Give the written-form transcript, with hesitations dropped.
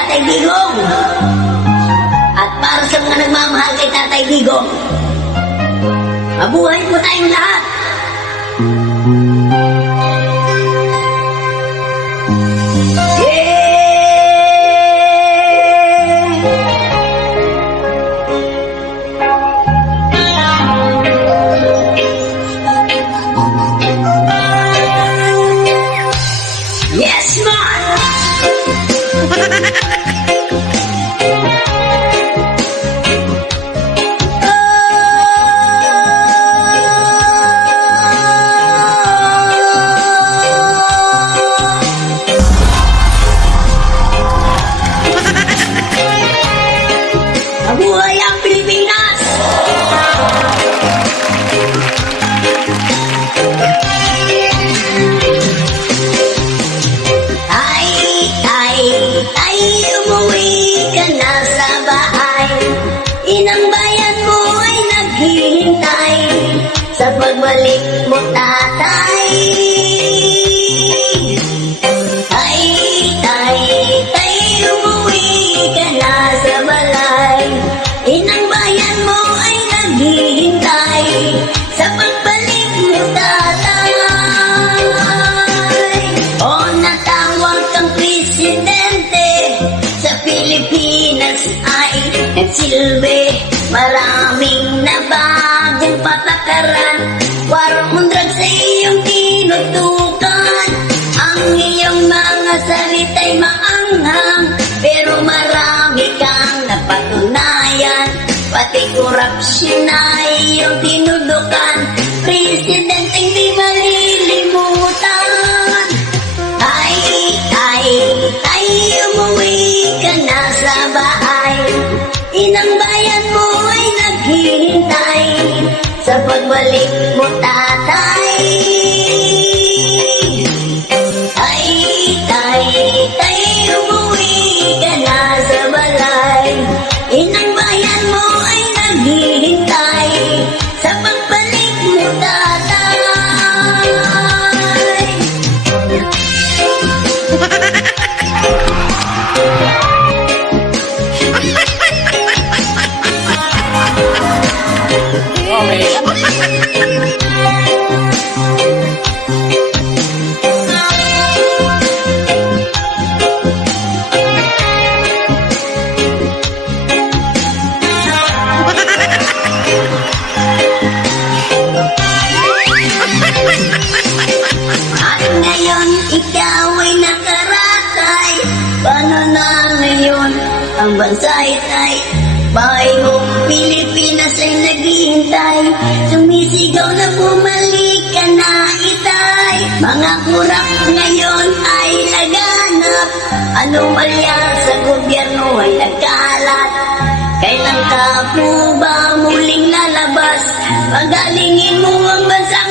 Tatay Digong. At para sa mga nagmamahal kay Tatay Digong, mabuhay po tayong lahat. Yes, man! Mabuhay ang Pilipinas! Tay, umuwi ka na sa bahay. Inang bayan mo ay naghihintay sa pagbalik mo, tatay. Tay, umuwi ka na sa balay. Inang bayan mo ay naghihintay sa pagbalik mo, tatay. O natawag kang presidente sa Pilipinas ay nagsilbi. Maraming nabagong patakaran. War on drugs sa iyong tinutukan. Ang iyong mga salita'y maanghang, pero marami kang napatunayan. Pati korupsyon na iyong tinudukan. Presidenteng di malilimutan. Tay, umuwi ka na sa bahay. Inang bayan mo ay naghihintay sa pagbalik mo, tatay. Tay, umuwi ka na sa balay. Inang bayan mo ay naghihintay sa pagbalik mo, tatay. At ngayon ikaw ay nakaratay. Paano na ngayon ang bansa'y tay? Bahay mo Pilipinas ay naghihintay. Sumisigaw na bumalik ka na, itay. Mga kurap ngayon ay laganap. Anomalya sa gobyerno ay nagkalat. Kailan ka po ba muling lalabas? Pagalingin mo ang bansang